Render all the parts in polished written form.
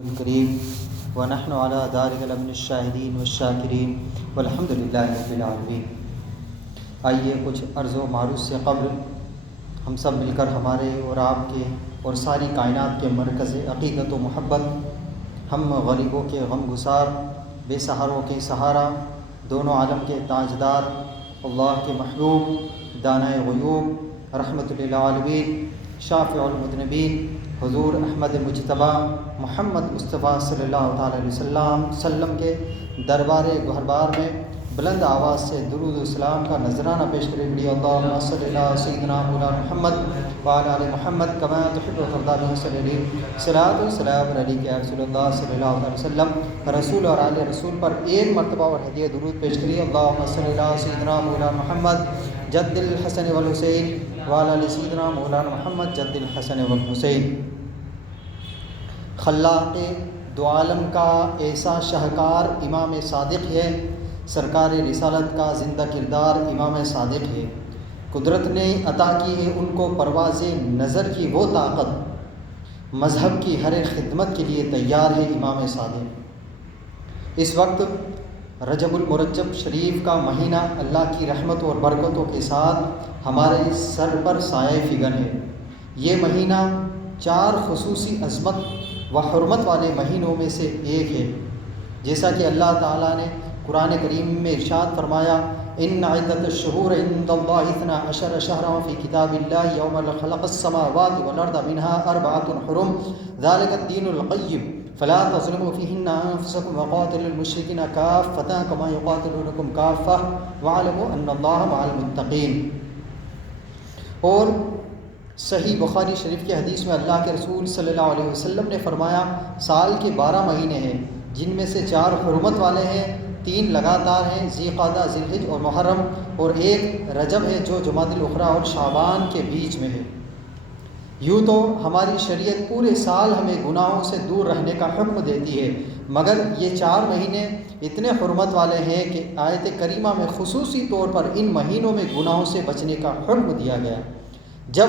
الکریم ونحن علی ذلک لمن الشاہدین والشاکرین والحمد للہ رب العالمین۔ آئیے کچھ عرض و معروض سے قبل ہم سب مل کر ہمارے اور آپ کے اور ساری کائنات کے مرکز عقیدت و محبت، ہم غریبوں کے غم گسار، بے سہاروں کے سہارا، دونوں عالم کے تاجدار، اللہ کے محبوب، دانائے غیوب، رحمت للعالمین، شافع المذنبین، حضور احمد مجتبیٰ محمد مصطفیٰ صلی اللہ تعالیٰ علیہ وسلم کے دربار گہربار میں بلند آواز سے درود و سلام کا نذرانہ پیش کرے بڑی اللہم صلی اللہ سیدنا مولانا محمد وعلی آل محمد کما تحب و ترضی بہ صلی اللہ صلاۃ و سلام علیک یا رسول اللہ صلی اللہ علیہ وسلم۔ رسول اور آل رسول پر ایک مرتبہ اور ہدیہ درود پیش کریے اللہم صلی اللہ سیدنا مولانا محمد جد الحسن والحسین وعلی آل سیدنا مولانا محمد جد الحسن والحسین۔ خلاق دو عالم کا ایسا شاہکار امام صادق ہے، سرکار رسالت کا زندہ کردار امام صادق ہے۔ قدرت نے عطا کی ہے ان کو پرواز نظر کی وہ طاقت، مذہب کی ہر خدمت کے لیے تیار ہے امام صادق۔ اس وقت رجب المرجب شریف کا مہینہ اللہ کی رحمت اور برکتوں کے ساتھ ہمارے سر پر سایہ فگن ہے۔ یہ مہینہ 4 خصوصی عظمت و حرمت والے مہینوں میں سے ایک ہے، جیسا کہ اللہ تعالیٰ نے قرآن کریم میں ارشاد فرمایا ان عدت الشہور عند اللہ 12 شہرا فی کتاب اللہ یوم خلق السماوات والارض منها 4 حرم ذلك الدین القیم فلا تظلموا فیہن انفسکم وقاتلوا المشرکین کافۃ کما یقاتلونکم کافۃ واعلموا ان اللہ مع المتقین۔ اور صحیح بخاری شریف کے حدیث میں اللہ کے رسول صلی اللہ علیہ وسلم نے فرمایا سال کے 12 مہینے ہیں جن میں سے 4 حرمت والے ہیں، 3 لگاتار ہیں ذی قعدہ، ذی الحج اور محرم، اور 1 رجب ہے جو جمادی الاخری اور شعبان کے بیچ میں ہے۔ یوں تو ہماری شریعت پورے سال ہمیں گناہوں سے دور رہنے کا حکم دیتی ہے، مگر یہ 4 مہینے اتنے حرمت والے ہیں کہ آیت کریمہ میں خصوصی طور پر ان مہینوں میں گناہوں سے بچنے کا حکم دیا گیا۔ جب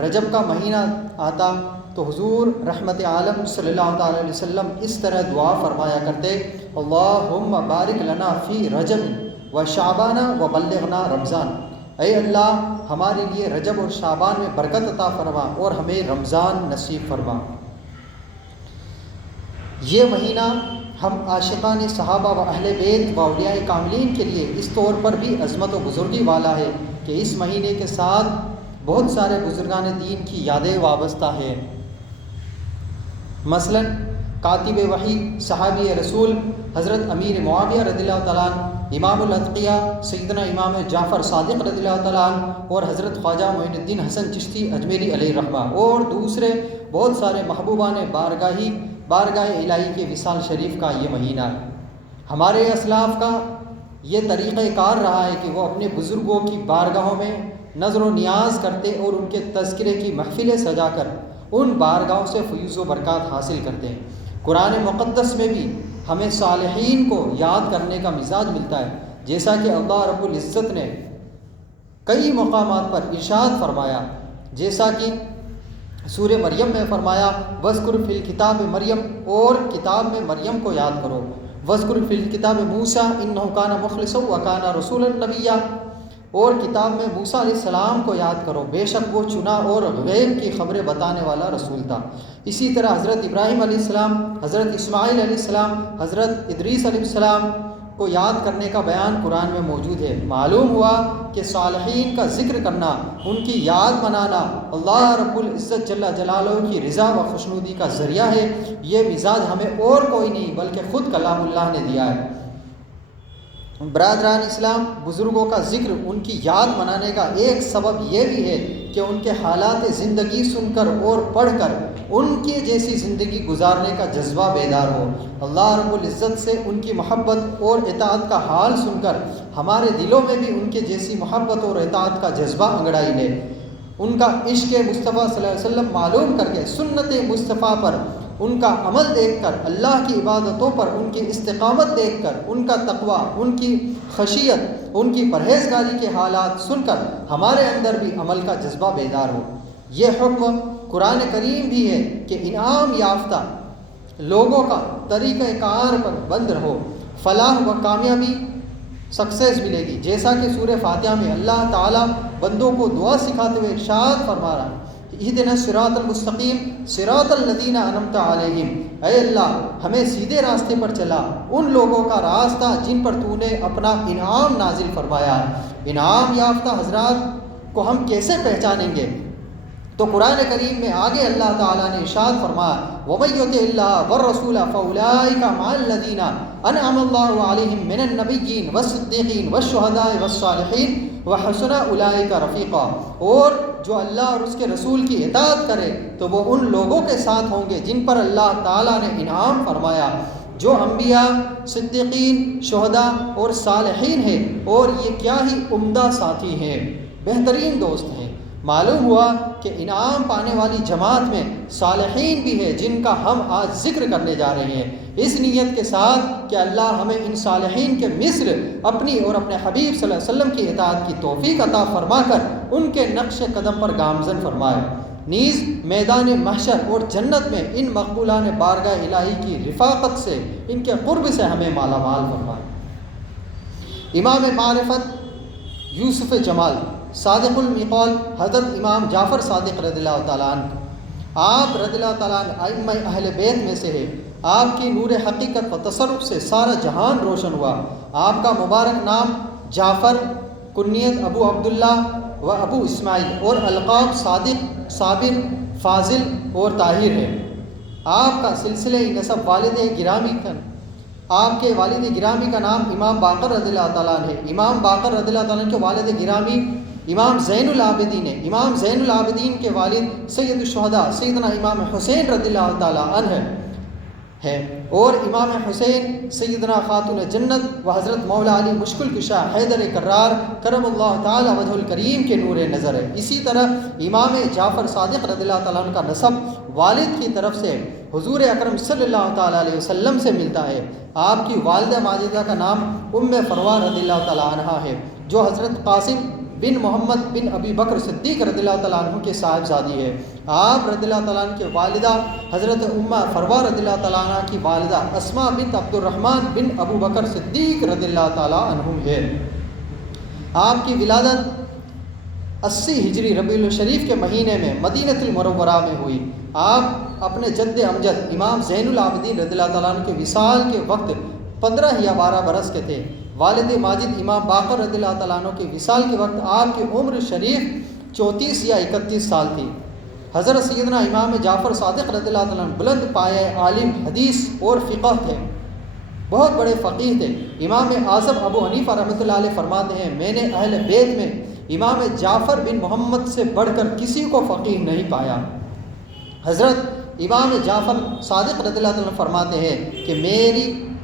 رجب کا مہینہ آتا تو حضور رحمت عالم صلی اللہ تعالیٰ علیہ وسلم اس طرح دعا فرمایا کرتے اللہم بارک لنا فی رجب و شعبان و بلغنا رمضان، اے اللہ ہمارے لیے رجب اور شعبان میں برکت عطا فرما اور ہمیں رمضان نصیب فرما۔ یہ مہینہ ہم عاشقان صحابہ و اہل بیت و اولیاء کاملین کے لیے اس طور پر بھی عظمت و بزرگی والا ہے کہ اس مہینے کے ساتھ بہت سارے بزرگان دین کی یادیں وابستہ ہیں۔ مثلا کاتب وحی صحابی رسول حضرت امیر معاویہ رضی اللہ تعالیٰ عنہ، امام الاتقیاء سیدنا امام جعفر صادق رضی اللہ تعالیٰ عنہ، اور حضرت خواجہ معین الدین حسن چشتی اجمیری علیہ الرحمہ، اور دوسرے بہت سارے محبوبان بارگاہ الہی کے وصال شریف کا یہ مہینہ ہے۔ ہمارے اسلاف کا یہ طریقہ کار رہا ہے کہ وہ اپنے بزرگوں کی بارگاہوں میں نظر و نیاز کرتے اور ان کے تذکرے کی محفلیں سجا کر ان بارگاہوں سے فیوز و برکات حاصل کرتے ہیں۔ قرآن مقدس میں بھی ہمیں صالحین کو یاد کرنے کا مزاج ملتا ہے، جیسا کہ اللہ رب العزت نے کئی مقامات پر ارشاد فرمایا، جیسا کہ سورہ مریم میں فرمایا وَاذْكُرْ فِي الْكِتَابِ مریم، اور کتاب میں مریم کو یاد کرو، وَاذْكُرْ فِي الْكِتَابِ موسیٰ إِنَّهُ كَانَ مُخْلِصًا وَكَانَ رَسُولًا نَبِيًّا، اور کتاب میں موسیٰ علیہ السلام کو یاد کرو، بے شک وہ چنا اور غیب کی خبریں بتانے والا رسول تھا۔ اسی طرح حضرت ابراہیم علیہ السلام، حضرت اسماعیل علیہ السلام، حضرت ادریس علیہ السلام کو یاد کرنے کا بیان قرآن میں موجود ہے۔ معلوم ہوا کہ صالحین کا ذکر کرنا، ان کی یاد منانا اللہ رب العزت جل جلالہ کی رضا و خوشنودی کا ذریعہ ہے۔ یہ مزاج ہمیں اور کوئی نہیں بلکہ خود کلام اللہ نے دیا ہے۔ برادران اسلام، بزرگوں کا ذکر، ان کی یاد منانے کا ایک سبب یہ بھی ہے کہ ان کے حالات زندگی سن کر اور پڑھ کر ان کی جیسی زندگی گزارنے کا جذبہ بیدار ہو۔ اللہ رب العزت سے ان کی محبت اور اطاعت کا حال سن کر ہمارے دلوں میں بھی ان کے جیسی محبت اور اطاعت کا جذبہ انگڑائی لے۔ ان کا عشق مصطفیٰ صلی اللہ علیہ وسلم معلوم کر کے سنت مصطفیٰ پر ان کا عمل دیکھ کر، اللہ کی عبادتوں پر ان کی استقامت دیکھ کر، ان کا تقوی، ان کی خشیت، ان کی پرہیزگاری کے حالات سن کر ہمارے اندر بھی عمل کا جذبہ بیدار ہو۔ یہ حکم قرآن کریم بھی ہے کہ انعام یافتہ لوگوں کا طریقہ کار پر بند رہو، فلاح و کامیابی سکسیس ملے گی۔ جیسا کہ سورہ فاتحہ میں اللہ تعالیٰ بندوں کو دعا سکھاتے ہوئے ارشاد فرما رہا ہے، اہدنا الصراط المستقیم صراط الذین انعمت علیہم، اے اللہ ہمیں سیدھے راستے پر چلا، ان لوگوں کا راستہ جن پر تو نے اپنا انعام نازل فرمایا ہے۔ انعام یافتہ حضرات کو ہم کیسے پہچانیں گے؟ تو قرآن کریم میں آگے اللہ تعالیٰ نے ارشاد فرمایا، وَمَن يُطِعِ اللَّهَ وَالرَّسُولَ فَأُولَٰئِكَ مَعَ الَّذِينَ أَنْعَمَ اللَّهُ عَلَيْهِم مِّنَ النَّبِيِّينَ وَالصِّدِّيقِينَ وَالشُّهَدَاءِ وَالصَّالِحِينَ وَحَسُنَ أُولَٰئِكَ رَفِيقًا، اور جو اللہ اور اس کے رسول کی اطاعت کرے تو وہ ان لوگوں کے ساتھ ہوں گے جن پر اللہ تعالیٰ نے انعام فرمایا، جو انبیاء، صدیقین، شہداء اور صالحین ہیں، اور یہ کیا ہی عمدہ ساتھی ہیں، بہترین دوست ہیں۔ معلوم ہوا کہ انعام پانے والی جماعت میں صالحین بھی ہے جن کا ہم آج ذکر کرنے جا رہے ہیں، اس نیت کے ساتھ کہ اللہ ہمیں ان صالحین کے مثل اپنی اور اپنے حبیب صلی اللہ علیہ وسلم کی اطاعت کی توفیق عطا فرما کر ان کے نقش قدم پر گامزن فرمائے، نیز میدان محشر اور جنت میں ان مقبولان بارگاہ الہی کی رفاقت سے، ان کے قرب سے ہمیں مالا مال فرمائے۔ امام معرفت یوسف جمال صادق المقال حضرت امام جعفر صادق رضی اللہ تعالیٰ عنہ، آپ رضی اللہ تعالیٰ عنہ ائمہ اہل بیت میں سے ہے۔ آپ کی نور حقیقت و تصرف سے سارا جہان روشن ہوا۔ آپ کا مبارک نام جعفر، کنیت ابو عبداللہ و ابو اسماعیل، اور القاب صادق، صابر، فاضل اور طاہر ہے۔ آپ کا سلسلہ نسب والد گرامی کا، آپ کے والد گرامی کا نام امام باقر رضی اللہ تعالیٰ عنہ ہے۔ امام باقر رضی اللہ تعالیٰ عنہ کے والد گرامی امام زین العابدین ہے۔ امام زین العابدین کے والد سید الشہداء سیدنا امام حسین رضی اللہ تعالیٰ عنہ ہے، اور امام حسین سیدنا خاتون جنت و حضرت مولا علی مشکل کشا حیدر کرار کرم اللہ تعالی وجہ الکریم کے نور نظر ہے۔ اسی طرح امام جعفر صادق رضی اللہ تعالیٰ عنہ کا نسب والد کی طرف سے حضور اکرم صلی اللہ تعالیٰ علیہ وسلم سے ملتا ہے۔ آپ کی والدہ ماجدہ کا نام ام فروہ رضی اللہ تعالیٰ عنہ ہے، جو حضرت قاسم بن محمد بن ابی بکر صدیق رضی اللہ تعالیٰ عنہ کے صاحبزادی ہے۔ آپ رضی اللہ تعالیٰ عنہ کے والدہ حضرت امہ فروہ رضی اللہ تعالیٰ عنہ کی والدہ اسماء بنت عبد الرحمن بن ابو بکر صدیق رضی اللہ تعالیٰ عنہ ہے۔ آپ کی ولادت 80 ہجری ربیع الشریف کے مہینے میں مدینہ المنورہ میں ہوئی۔ آپ اپنے جد امجد امام زین العابدین رضی اللہ تعالیٰ عنہ کے وصال کے وقت 15 یا 12 برس کے تھے۔ والد ماجد امام باقر رضی اللہ تعالیٰ عنہ کے وصال کے وقت آپ کی عمر شریف 34 یا 31 سال تھی۔ حضرت سیدنا امام جعفر صادق رضی اللہ تعالیٰ عنہ بلند پائے عالم حدیث اور فقہ تھے، بہت بڑے فقیہ تھے۔ امام اعظم ابو حنیفہ رحمۃ اللہ علیہ فرماتے ہیں، میں نے اہل بیت میں امام جعفر بن محمد سے بڑھ کر کسی کو فقیہ نہیں پایا۔ حضرت امام جعفر صادق رضی اللہ عنہ فرماتے ہیں کہ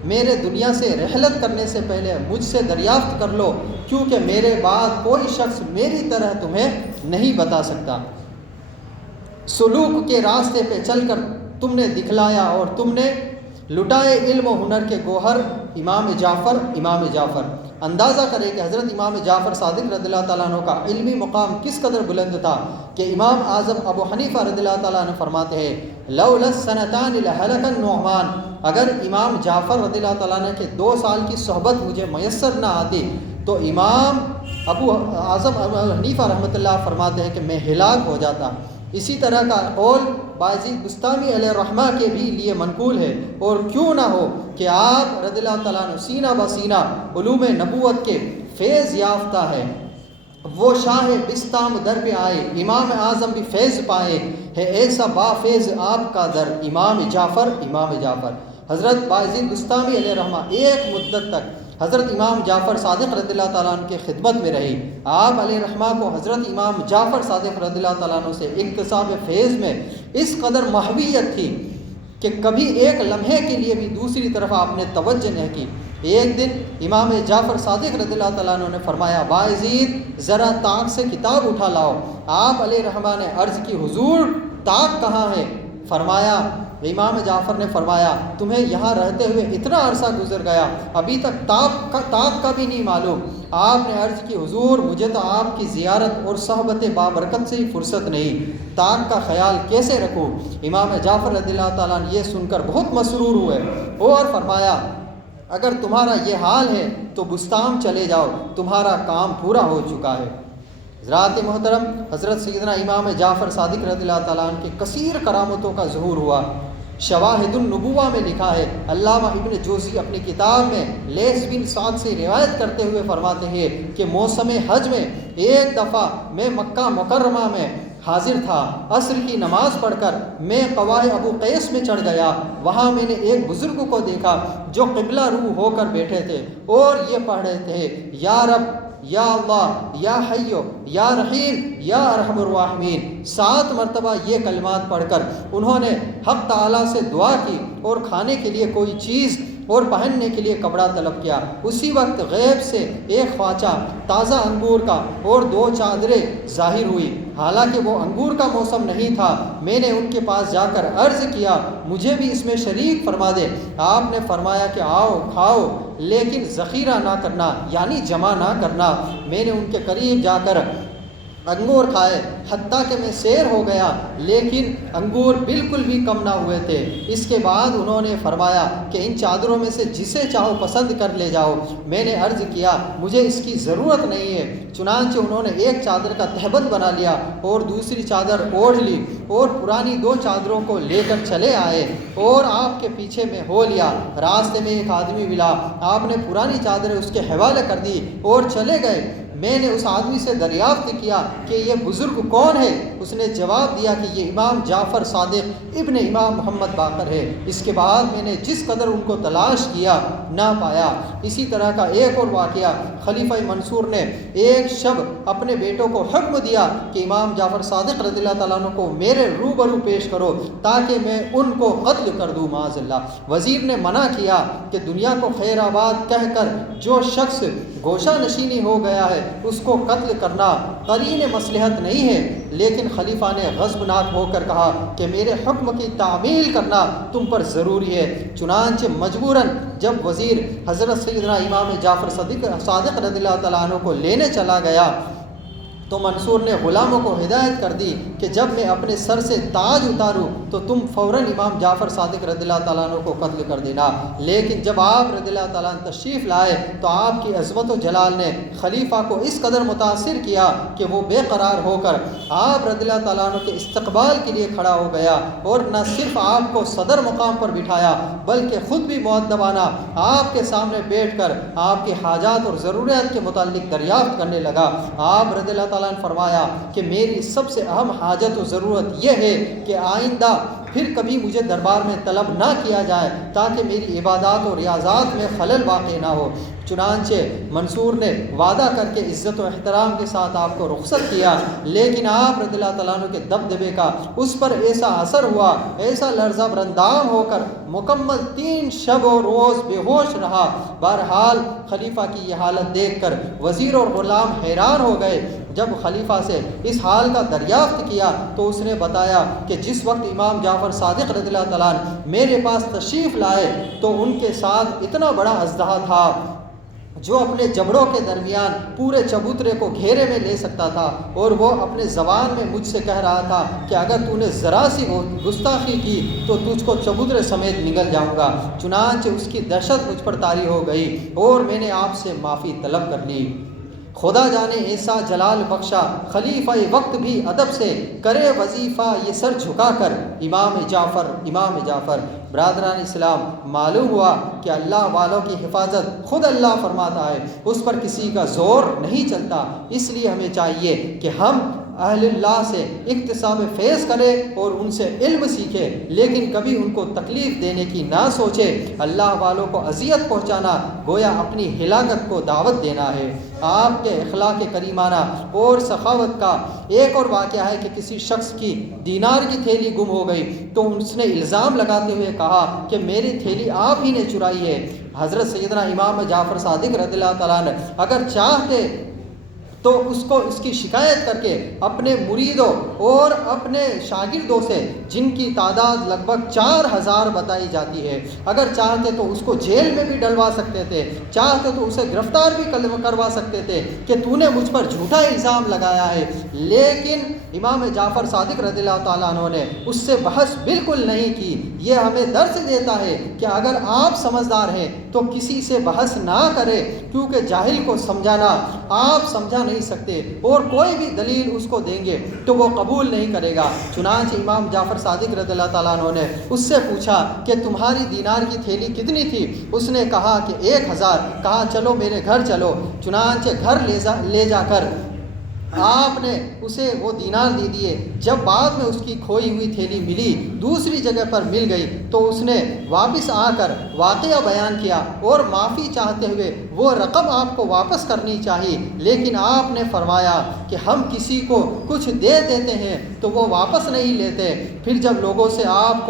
میرے دنیا سے رحلت کرنے سے پہلے مجھ سے دریافت کر لو، کیونکہ میرے بعد کوئی شخص میری طرح تمہیں نہیں بتا سکتا۔ سلوک کے راستے پہ چل کر تم نے دکھلایا اور تم نے لٹائے علم و ہنر کے گوہر امام جعفر۔ اندازہ کرے کہ حضرت امام جعفر صادق رضی اللہ تعالیٰ عنہ کا علمی مقام کس قدر بلند تھا کہ امام اعظم ابو حنیفہ رضی اللہ تعالیٰ عنہ فرماتے ہیں، لولا السنتان لہلک النعمان، اگر امام جعفر رضی اللہ تعالیٰ عنہ کے 2 سال کی صحبت مجھے میسر نہ آتی تو امام ابو اعظم ابو حنیفہ رحمۃ اللہ فرماتے ہیں کہ میں ہلاک ہو جاتا۔ اسی طرح کا قول بایزید بستامی علیہ الرحمہ کے بھی لیے منقول ہے، اور کیوں نہ ہو کہ آپ رضی اللہ تعالیٰ عنہ سینہ بسینہ علوم نبوت کے فیض یافتہ ہے۔ وہ شاہ بستام در پہ آئے، امام اعظم بھی فیض پائے، ہے ایسا با فیض آپ کا در امام جعفر۔ حضرت بایزید بستامی علیہ الرحمہ ایک مدت تک حضرت امام جعفر صادق رضی اللہ تعالیٰ عنہ کی خدمت میں رہی۔ آپ علیہ الرحمہ کو حضرت امام جعفر صادق رضی اللہ تعالیٰ عنہ سے اکتساب فیض میں اس قدر محویت تھی کہ کبھی ایک لمحے کے لیے بھی دوسری طرف آپ نے توجہ نہیں کی۔ ایک دن امام جعفر صادق رضی اللہ تعالیٰ عنہ نے فرمایا، بایزید ذرا طاق سے کتاب اٹھا لاؤ۔ آپ علیہ الرحمہ نے عرض کی، حضور طاق کہاں ہے؟ فرمایا، امام جعفر نے فرمایا تمہیں یہاں رہتے ہوئے اتنا عرصہ گزر گیا ابھی تک طاق کا بھی نہیں معلوم۔ آپ نے عرض کی حضور مجھے تو آپ کی زیارت اور صحبت بابرکت سے ہی فرصت نہیں، طاق کا خیال کیسے رکھوں؟ امام جعفر رضی اللہ تعالیٰ عنہ یہ سن کر بہت مسرور ہوئے اور فرمایا اگر تمہارا یہ حال ہے تو بستان چلے جاؤ، تمہارا کام پورا ہو چکا ہے۔ حضرات محترم، حضرت سیدنا امام جعفر صادق رضی اللہ تعالیٰ عنہ کی کثیر کرامتوں کا ظہور ہوا۔ شواہد النبوہ میں لکھا ہے، علامہ ابن جوزی اپنی کتاب میں لیث بن سعد سے روایت کرتے ہوئے فرماتے ہیں کہ موسم حج میں ایک دفعہ میں مکہ مکرمہ میں حاضر تھا، عصر کی نماز پڑھ کر میں قواہ ابو قیس میں چڑھ گیا۔ وہاں میں نے ایک بزرگ کو دیکھا جو قبلہ رو ہو کر بیٹھے تھے اور یہ پڑھ رہے تھے یا رب یا اللہ یا حیو یا رحیم یا ارحم الراحمین۔ 7 مرتبہ یہ کلمات پڑھ کر انہوں نے حق تعالیٰ سے دعا کی اور کھانے کے لیے کوئی چیز اور پہننے کے لیے کپڑا طلب کیا۔ اسی وقت غیب سے ایک خواچہ تازہ انگور کا اور 2 چادریں ظاہر ہوئی، حالانکہ وہ انگور کا موسم نہیں تھا۔ میں نے ان کے پاس جا کر عرض کیا مجھے بھی اس میں شریک فرما دے۔ آپ نے فرمایا کہ آؤ کھاؤ لیکن ذخیرہ نہ کرنا، یعنی جمع نہ کرنا۔ میں نے ان کے قریب جا کر انگور کھائے حتیٰ کہ میں سیر ہو گیا، لیکن انگور بالکل بھی کم نہ ہوئے تھے۔ اس کے بعد انہوں نے فرمایا کہ ان چادروں میں سے جسے چاہو پسند کر لے جاؤ۔ میں نے عرض کیا مجھے اس کی ضرورت نہیں ہے۔ چنانچہ انہوں نے ایک چادر کا تہبند بنا لیا اور دوسری چادر اوڑھ لی اور پرانی 2 چادروں کو لے کر چلے آئے اور آپ کے پیچھے میں ہو لیا۔ راستے میں ایک آدمی ملا، آپ نے پرانی چادریں اس کے حوالے کر دی اور چلے گئے۔ میں نے اس آدمی سے دریافت کیا کہ یہ بزرگ کون ہے؟ اس نے جواب دیا کہ یہ امام جعفر صادق ابن امام محمد باقر ہے۔ اس کے بعد میں نے جس قدر ان کو تلاش کیا نہ پایا۔ اسی طرح کا ایک اور واقعہ، خلیفہ منصور نے ایک شب اپنے بیٹوں کو حکم دیا کہ امام جعفر صادق رضی اللہ تعالیٰ عنہ کو میرے روبرو پیش کرو تاکہ میں ان کو قتل کر دوں معاذ اللہ۔ وزیر نے منع کیا کہ دنیا کو خیر آباد کہہ کر جو شخص گوشہ نشینی ہو گیا ہے اس کو قتل کرنا قرین مصلحت نہیں ہے، لیکن خلیفہ نے غضبناک ہو کر کہا کہ میرے حکم کی تعمیل کرنا تم پر ضروری ہے۔ چنانچہ مجبوراً جب وزیر حضرت سیدنا امام جعفر صادق رضی اللہ تعالیٰ عنہ کو لینے چلا گیا تو منصور نے غلاموں کو ہدایت کر دی کہ جب میں اپنے سر سے تاج اتاروں تو تم فوراً امام جعفر صادق رضی اللہ تعالیٰ عنہ کو قتل کر دینا۔ لیکن جب آپ رضی اللہ تعالیٰ عنہ تشریف لائے تو آپ کی عظمت و جلال نے خلیفہ کو اس قدر متاثر کیا کہ وہ بے قرار ہو کر آپ رضی اللہ تعالیٰ عنہ کے استقبال کے لیے کھڑا ہو گیا اور نہ صرف آپ کو صدر مقام پر بٹھایا بلکہ خود بھی مؤدبانہ آپ کے سامنے بیٹھ کر آپ کی حاجات اور ضروریات کے متعلق دریافت کرنے لگا۔ آپ رضی اللہ تعالیٰ نے فرمایا کہ میری سب سے اہم حاجت و ضرورت یہ ہے کہ آئندہ پھر کبھی مجھے دربار میں طلب نہ کیا جائے تاکہ میری عبادات اور ریاضات میں خلل واقع نہ ہو۔ چنانچہ منصور نے وعدہ کر کے عزت و احترام کے ساتھ آپ کو رخصت کیا، لیکن آپ رضی اللہ تعالیٰ عنہ کے دبدبے کا اس پر ایسا اثر ہوا، ایسا لرزہ برندام ہو کر مکمل 3 شب و روز بے ہوش رہا۔ بہرحال خلیفہ کی یہ حالت دیکھ کر وزیر اور غلام حیران ہو گئے۔ جب خلیفہ سے اس حال کا دریافت کیا تو اس نے بتایا کہ جس وقت امام جعفر صادق رضی اللہ تعالیٰ عنہ میرے پاس تشریف لائے تو ان کے ساتھ اتنا بڑا اژدہا تھا جو اپنے جبڑوں کے درمیان پورے چبوترے کو گھیرے میں لے سکتا تھا، اور وہ اپنے زبان میں مجھ سے کہہ رہا تھا کہ اگر تو نے ذرا سی گستاخی کی تو تجھ کو چبوترے سمیت نگل جاؤں گا۔ چنانچہ اس کی دہشت مجھ پر طاری ہو گئی اور میں نے آپ سے معافی طلب کر لی۔ خدا جانے ایسا جلال بخشا، خلیفہ وقت بھی ادب سے کرے وظیفہ یہ سر جھکا کر امام جعفر۔ برادران اسلام، معلوم ہوا کہ اللہ والوں کی حفاظت خود اللہ فرماتا ہے، اس پر کسی کا زور نہیں چلتا۔ اس لیے ہمیں چاہیے کہ ہم اہل اللہ سے اکتساب فیض کرے اور ان سے علم سیکھے، لیکن کبھی ان کو تکلیف دینے کی نہ سوچے۔ اللہ والوں کو اذیت پہنچانا گویا اپنی ہلاکت کو دعوت دینا ہے۔ آپ کے اخلاق کریمانہ اور سخاوت کا ایک اور واقعہ ہے کہ کسی شخص کی دینار کی تھیلی گم ہو گئی تو اس نے الزام لگاتے ہوئے کہا کہ میری تھیلی آپ ہی نے چرائی ہے۔ حضرت سیدنا امام جعفر صادق رضی اللہ تعالیٰ عنہ اگر چاہتے تو اس کو اس کی شکایت کر کے اپنے مریدوں اور اپنے شاگردوں سے، جن کی تعداد لگ بھگ 4000 بتائی جاتی ہے، اگر چاہتے تو اس کو جیل میں بھی ڈلوا سکتے تھے، چاہتے تو اسے گرفتار بھی کروا سکتے تھے کہ تو نے مجھ پر جھوٹا الزام لگایا ہے، لیکن امام جعفر صادق رضی اللہ تعالیٰ عنہ نے اس سے بحث بالکل نہیں کی۔ یہ ہمیں درس دیتا ہے کہ اگر آپ سمجھدار ہیں تو کسی سے بحث نہ کرے، کیونکہ جاہل کو سمجھانا آپ سمجھا نہیں سکتے، اور کوئی بھی دلیل اس کو دیں گے تو وہ قبول نہیں کرے گا۔ چنانچہ امام جعفر صادق رضی اللہ تعالیٰ عنہ نے اس سے پوچھا کہ تمہاری دینار کی تھیلی کتنی تھی؟ اس نے کہا کہ 1000۔ کہا چلو میرے گھر چلو۔ چنانچہ گھر لے جا کر آپ نے اسے وہ دینار دے دیے۔ جب بعد میں اس کی کھوئی ہوئی تھیلی ملی، دوسری جگہ پر مل گئی، تو اس نے واپس آ کر واقعہ بیان کیا اور معافی چاہتے ہوئے وہ رقم آپ کو واپس کرنی چاہیے، لیکن آپ نے فرمایا کہ ہم کسی کو کچھ دے دیتے ہیں تو وہ واپس نہیں لیتے۔ پھر جب لوگوں سے آپ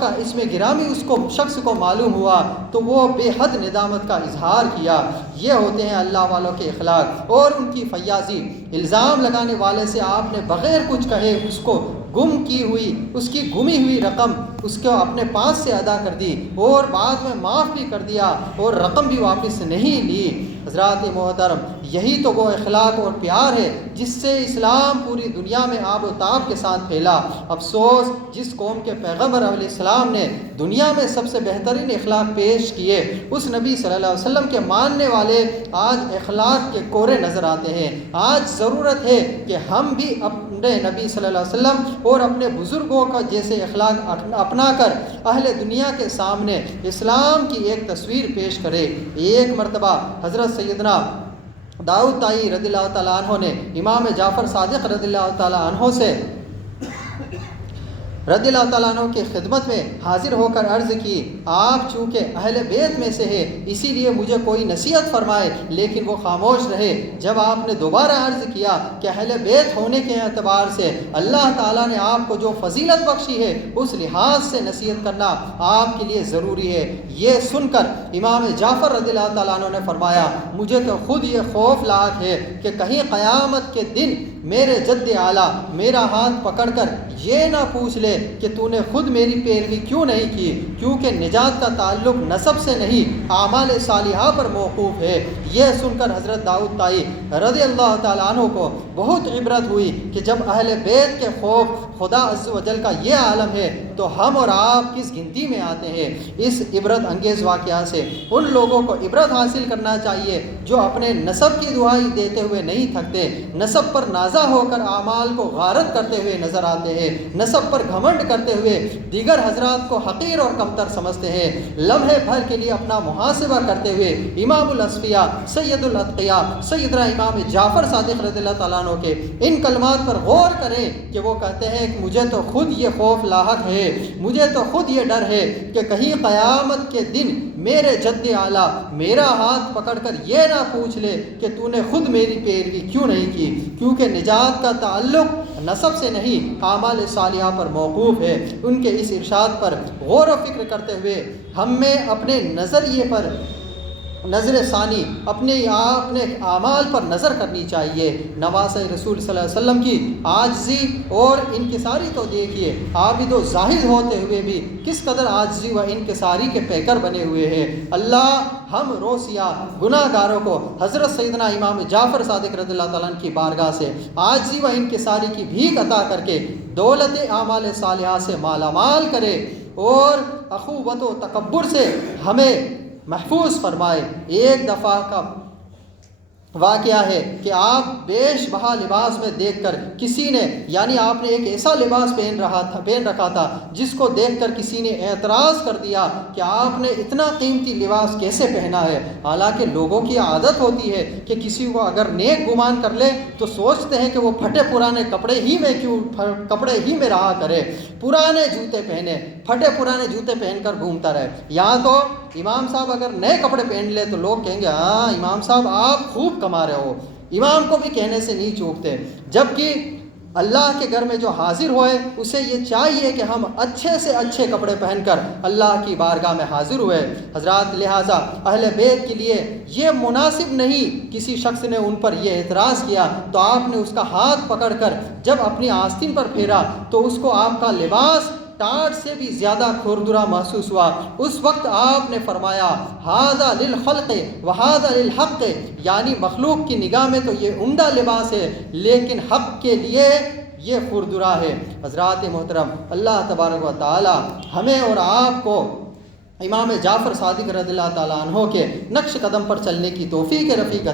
کا اسم گرامی اس کو شخص کو معلوم ہوا تو وہ بے حد ندامت کا اظہار کیا۔ یہ ہوتے ہیں اللہ والوں کے اخلاق اور ان کی فیاضی۔ الزام لگانے والے سے آپ نے بغیر کچھ کہے اس کو اس کی گمی ہوئی رقم اس کو اپنے پاس سے ادا کر دی، اور بعد میں معاف بھی کر دیا اور رقم بھی واپس نہیں لی۔ حضرات محترم، یہی تو وہ اخلاق اور پیار ہے جس سے اسلام پوری دنیا میں آب و تاب کے ساتھ پھیلا۔ افسوس جس قوم کے پیغمبر علیہ السلام نے دنیا میں سب سے بہترین اخلاق پیش کیے، اس نبی صلی اللہ علیہ وسلم کے ماننے والے آج اخلاق کے کورے نظر آتے ہیں۔ آج ضرورت ہے کہ ہم بھی اپنے نبی صلی اللہ علیہ وسلم اور اپنے بزرگوں کا جیسے اخلاق اپنا کر اہل دنیا کے سامنے اسلام کی ایک تصویر پیش کرے۔ ایک مرتبہ حضرت سیدنا داؤد طائی رضی اللہ تعالیٰ عنہ نے امام جعفر صادق رضی اللہ تعالیٰ عنہ سے رضی اللہ تعالیٰ عنہ کی خدمت میں حاضر ہو کر عرض کی، آپ چونکہ اہل بیت میں سے ہے اسی لیے مجھے کوئی نصیحت فرمائے، لیکن وہ خاموش رہے۔ جب آپ نے دوبارہ عرض کیا کہ اہل بیت ہونے کے اعتبار سے اللہ تعالیٰ نے آپ کو جو فضیلت بخشی ہے اس لحاظ سے نصیحت کرنا آپ کے لیے ضروری ہے۔ یہ سن کر امام جعفر رضی اللہ تعالیٰ عنہ نے فرمایا، مجھے تو خود یہ خوف لاحق ہے کہ کہیں قیامت کے دن میرے جد اعلیٰ میرا ہاتھ پکڑ کر یہ نہ پوچھ لے کہ تو نے خود میری پیروی کیوں نہیں کی، کیونکہ نجات کا تعلق نسب سے نہیں اعمال صالحہ پر موقوف ہے۔ یہ سن کر حضرت داؤد طائی رضی اللہ تعالیٰ عنہ کو بہت عبرت ہوئی کہ جب اہل بیت کے خوف خدا عز و جل کا یہ عالم ہے تو ہم اور آپ کس گنتی میں آتے ہیں۔ اس عبرت انگیز واقعہ سے ان لوگوں کو عبرت حاصل کرنا چاہیے جو اپنے نسب کی دعائی دیتے ہوئے نہیں تھکتے، نسب پر نازا ہو کر اعمال کو غارت کرتے ہوئے نظر آتے ہیں، نسب پر گھمنڈ کرتے ہوئے دیگر حضرات کو حقیر اور کمتر سمجھتے ہیں۔ لمحے بھر کے لیے اپنا محاسبہ کرتے ہوئے امام الاسفیاء سید الاتقیاء سیدنا امام جعفر صادق رضی اللہ تعالیٰ عنہ کے ان کلمات پر غور کریں کہ وہ کہتے ہیں کہ مجھے تو خود یہ خوف لاحق ہے، مجھے تو خود یہ ڈر ہے کہ کہیں قیامت کے دن میرے جد اعلیٰ میرا ہاتھ پکڑ کر یہ نہ پوچھ لے کہ تو نے خود میری پیروی کیوں نہیں کی، کیونکہ نجات کا تعلق نسب سے نہیں اعمال صالحہ پر موقوف ہے۔ ان کے اس ارشاد پر غور و فکر کرتے ہوئے ہمیں اپنے نظریے پر نظر ثانی اپنے اعمال پر نظر کرنی چاہیے۔ نواز رسول صلی اللہ علیہ وسلم کی عاجزی اور انکساری تو دیکھیے، عابد و زاہد ہوتے ہوئے بھی کس قدر عاجزی و انکساری کے پیکر بنے ہوئے ہیں۔ اللہ ہم روسیا گناہ گاروں کو حضرت سیدنا امام جعفر صادق رضی اللہ تعالیٰ عنہ کی بارگاہ سے عاجزی و انکساری کی بھیک عطا کر کے دولت اعمال صالحہ سے مالا مال کرے اور اخوت و تکبر سے ہمیں محفوظ فرمائے۔ ایک دفعہ کا واقعہ ہے کہ آپ بیش بہا لباس میں دیکھ کر کسی نے یعنی آپ نے ایک ایسا لباس پہن رکھا تھا جس کو دیکھ کر کسی نے اعتراض کر دیا کہ آپ نے اتنا قیمتی لباس کیسے پہنا ہے۔ حالانکہ لوگوں کی عادت ہوتی ہے کہ کسی کو اگر نیک گمان کر لے تو سوچتے ہیں کہ وہ پھٹے پرانے کپڑے ہی میں رہا کرے، پرانے جوتے پہنے، پھٹے پرانے جوتے پہن کر گھومتا رہے۔ یہاں تو امام صاحب اگر نئے کپڑے پہن لے تو لوگ کہیں گے ہاں امام صاحب آپ خوب کما رہے ہو، امام کو بھی کہنے سے نہیں چوکتے۔ جبکہ اللہ کے گھر میں جو حاضر ہوئے اسے یہ چاہیے کہ ہم اچھے سے اچھے کپڑے پہن کر اللہ کی بارگاہ میں حاضر ہوئے۔ حضرات لہٰذا اہل بیت کے لیے یہ مناسب نہیں، کسی شخص نے ان پر یہ اعتراض کیا تو آپ نے اس کا ہاتھ پکڑ کر جب اپنی آستین پر پھیرا تو اس کو آپ کا لباس ٹاٹ سے بھی زیادہ کھردرا محسوس ہوا۔ اس وقت آپ نے فرمایا ھذا للخلق وھذا للحق، یعنی مخلوق کی نگاہ میں تو یہ عمدہ لباس ہے لیکن حق کے لیے یہ کھردرا ہے۔ حضرات محترم، اللہ تبارک و تعالی ہمیں اور آپ کو امام جعفر صادق رضی اللہ تعالیٰ عنہ کے نقش قدم پر چلنے کی توفیق رفیق